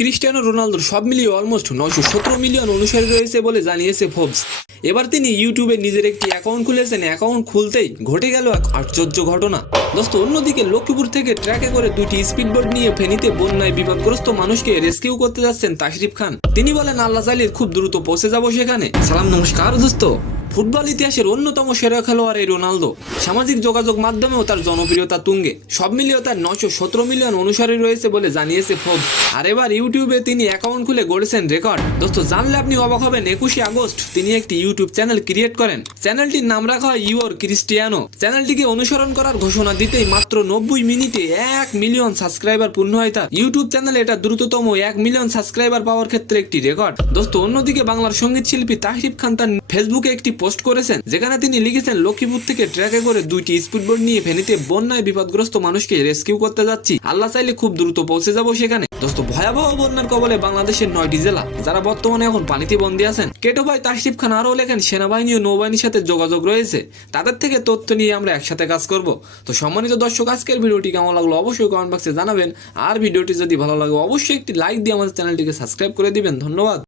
Cristiano রোনালদোর সব মিলিয়ে অলমোস্ট 917 মিলিয়ন অনুসারী রয়েছে বলে জানিয়েছে ফোর্বস। এবার তিনি ইউটিউবে নিজের একটি অ্যাকাউন্ট খুলেছেন। অ্যাকাউন্ট খুলতেই ঘটে গেল এক আশ্চর্য ঘটনা। দোস্ত, অন্যদিকে লক্ষ্মীপুর থেকে ট্র্যাকে করে দুইটি স্পিডবোট নিয়ে ফেনীতে বন্যায় বিপদগ্রস্ত মানুষকে রেস্কিউ করতে যাচ্ছেন তাশরিফ খান। তিনি বলেন, আল্লাহ চাইলে খুব দ্রুত পৌঁছে যাব সেখানে। সালাম, নমস্কার দোস্ত। ফুটবল ইতিহাসের অন্যতম সেরা খেলোয়াড় এই রোনালদো। সামাজিক যোগাযোগ মাধ্যমেও তার জনপ্রিয়তা তুঙ্গে। সব মিলিয়ে তার 917 মিলিয়ন অনুসারী রয়েছে বলে জানিয়েছে ফোর্বস। আর এবার ইউটিউবে তিনি অ্যাকাউন্ট খুলে গড়েছেন রেকর্ড। দোস্ত, জানলে আপনি অবাক হবেন, 21 আগস্ট তিনি একটি ইউটিউব চ্যানেল ক্রিয়েট করেন। চ্যানেলটির নাম রাখা হয় ইউর ক্রিস্টিয়ানো। চ্যানেলটিকে অনুসরণ করার ঘোষণা দিতেই মাত্র 90 মিনিটে 1 মিলিয়ন সাবস্ক্রাইবার পূর্ণ হয় তার ইউটিউব চ্যানেলে। এটা দ্রুততম 1 মিলিয়ন সাবস্ক্রাইবার পাওয়ার ক্ষেত্রে একটি রেকর্ড। দোস্ত, অন্যদিকে বাংলার সঙ্গীত শিল্পী তাশরিফ খান তার ফেসবুকে একটি পোস্ট করেছেন, যেখানে তিনি লিখেছেন, লক্ষ্মীপুর থেকে ট্র্যাকে করে দুইটি স্পিডবোট নিয়ে ফেনীতে বন্যায় বিপদগ্রস্ত মানুষকে রেস্কিউ করতে যাচ্ছি। আল্লাহ চাইলে খুব দ্রুত পৌঁছে যাব সেখানে। দোস্ত, ভয়াবহ বন্যার কবলে বাংলাদেশের 9টি জেলা, যারা বর্তমানে এখন পানিতে বন্দী আছেন। কেটো ভাই তাশরিফ খান আরও লেখেন, সেনাবাহিনী ও নৌবাহিনীর সাথে যোগাযোগ রয়েছে, তাদের থেকে তথ্য নিয়ে আমরা একসাথে কাজ করব। তো সম্মানিত দর্শক, আজকের ভিডিওটি কেমন লাগলো অবশ্যই কমেন্ট বক্সে জানাবেন। আর ভিডিওটি যদি ভালো লাগে অবশ্যই একটি লাইক দিয়ে আমাদের চ্যানেলটিকে সাবস্ক্রাইব করে দিবেন। ধন্যবাদ।